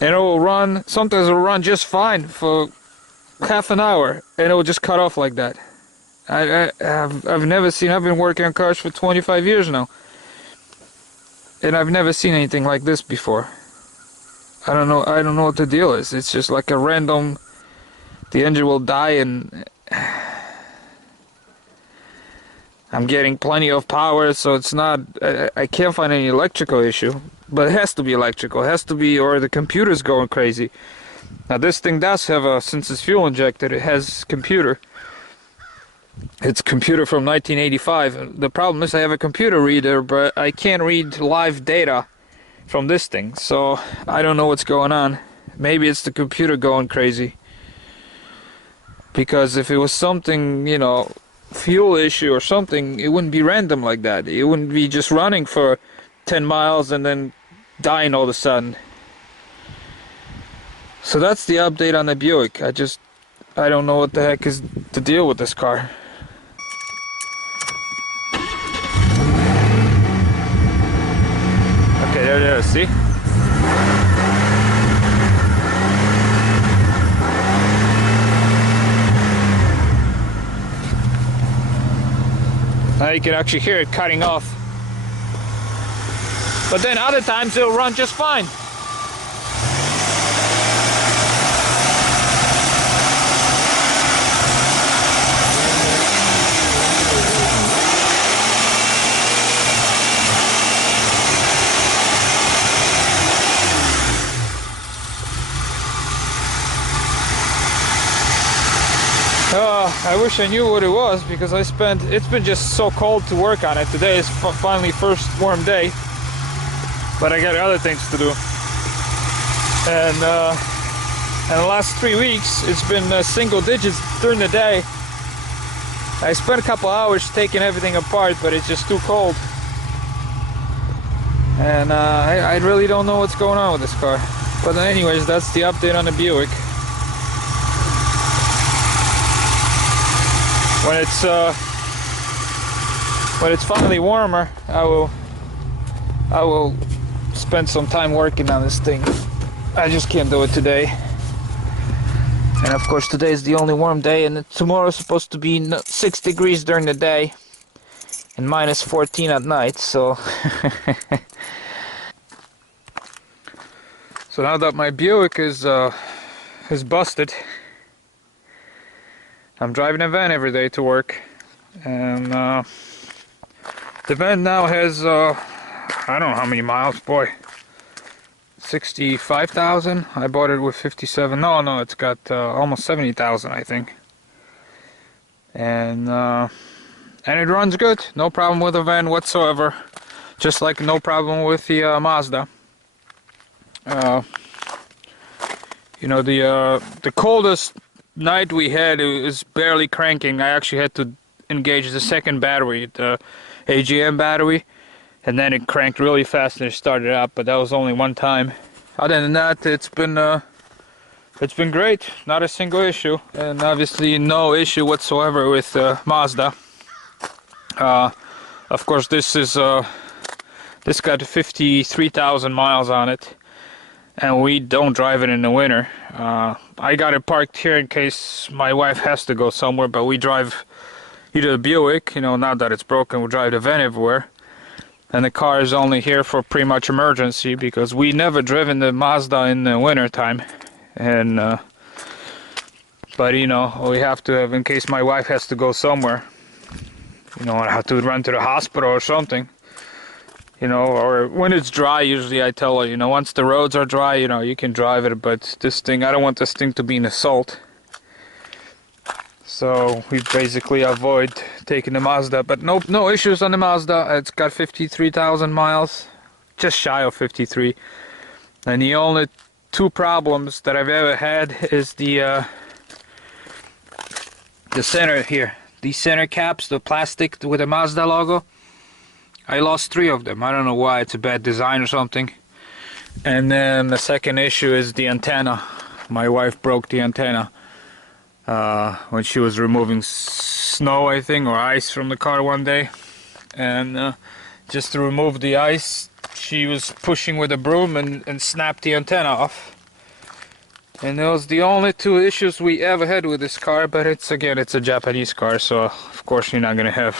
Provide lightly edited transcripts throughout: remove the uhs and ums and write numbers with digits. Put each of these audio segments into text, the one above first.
and it will run, sometimes it will run just fine for half an hour, and it will just cut off like that. I've never seen, I've been working on cars for 25 years now, and I've never seen anything like this before. I don't know what the deal is. It's just like a random, the engine will die, and I'm getting plenty of power, so it's not, I can't find any electrical issue, but it has to be electrical, it has to be, or the computer's going crazy. Now this thing does have a, since it's fuel injected, it has computer. It's computer from 1985. The problem is I have a computer reader, but I can't read live data from this thing, so I don't know what's going on. Maybe it's the computer going crazy. Because if it was something, you know, fuel issue or something, it wouldn't be random like that. It wouldn't be just running for 10 miles and then dying all of a sudden. So that's the update on the Buick. I don't know what the heck is the deal with this car. Okay, there it is, see? Now you can actually hear it cutting off. But then other times it'll run just fine. I wish I knew what it was, because it's been just so cold to work on it. Today is finally first warm day, but I got other things to do. And the last 3 weeks, it's been single digits during the day. I spent a couple hours taking everything apart, but it's just too cold. And I really don't know what's going on with this car. But anyways, that's the update on the Buick. When it's finally warmer, I will spend some time working on this thing. I just can't do it today. And of course today is the only warm day, and tomorrow is supposed to be 6 degrees during the day and minus 14 at night, so so now that my Buick is busted, I'm driving a van every day to work, and the van now has I don't know how many miles, boy, 65,000. I bought it with 57. No, it's got almost 70,000, I think. And it runs good. No problem with the van whatsoever. Just like no problem with the Mazda. You know, the coldest night we had, it was barely cranking. I actually had to engage the second battery, the AGM battery, and then it cranked really fast and it started up, but that was only one time. Other than that, it's been great. Not a single issue, and obviously no issue whatsoever with Mazda. Of course, this got 53,000 miles on it, and we don't drive it in the winter. I got it parked here in case my wife has to go somewhere, but we drive either the Buick, you know, now that it's broken, we drive the van everywhere. And the car is only here for pretty much emergency, because we never driven the Mazda in the winter time. And but you know, we have to have in case my wife has to go somewhere. You know, I have to run to the hospital or something. You know, or when it's dry, usually I tell her, you know, once the roads are dry, you know, you can drive it, but this thing, I don't want this thing to be an assault. So we basically avoid taking the Mazda, but no issues on the Mazda. It's got 53,000 miles, just shy of 53. And the only two problems that I've ever had is the center here. These center caps, the plastic with the Mazda logo. I lost 3 of them. I don't know why, it's a bad design or something. And then the second issue is the antenna. My wife broke the antenna when she was removing snow, I think, or ice from the car one day. And just to remove the ice, she was pushing with a broom and snapped the antenna off. And those the only two issues we ever had with this car, but it's again, it's a Japanese car, so of course you're not gonna have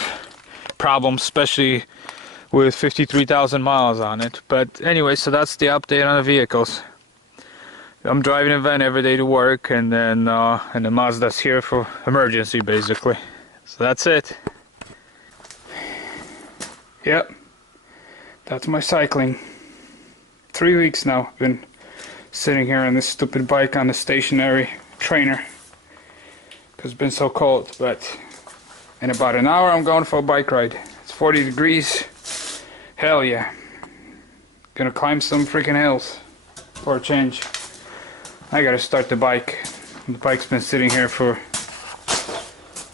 problems, especially with 53,000 miles on it. But anyway, so that's the update on the vehicles. I'm driving a van every day to work, and then the Mazda's here for emergency, basically. So that's it. Yep, that's my cycling. 3 weeks now. I've been sitting here on this stupid bike on the stationary trainer because it's been so cold. But in about an hour, I'm going for a bike ride. It's 40 degrees. Hell yeah. Gonna climb some freaking hills for a change. I gotta start the bike. The bike's been sitting here for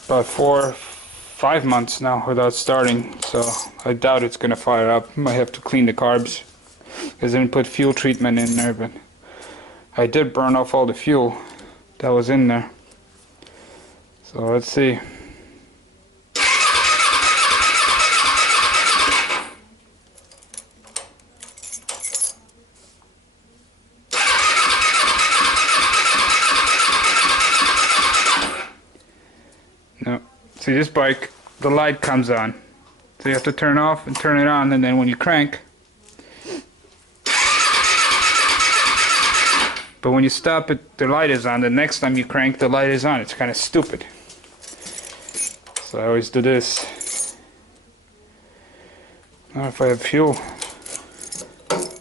about 4-5 months now without starting, so I doubt it's gonna fire up. Might have to clean the carbs because I didn't put fuel treatment in there, but I did burn off all the fuel that was in there. So let's see. No. See, this bike, the light comes on. So you have to turn off and turn it on, and then when you crank. But when you stop it, the light is on. The next time you crank, the light is on. It's kind of stupid. So I always do this. Now if I have fuel.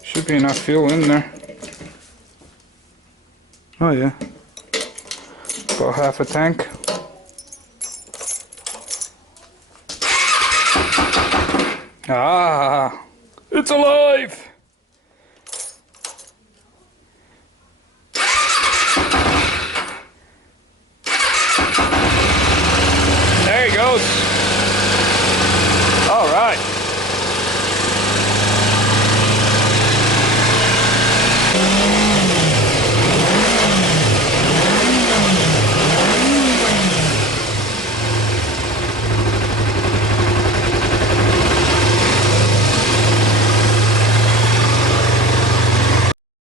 Should be enough fuel in there. Oh yeah. About half a tank. Ah, it's alive!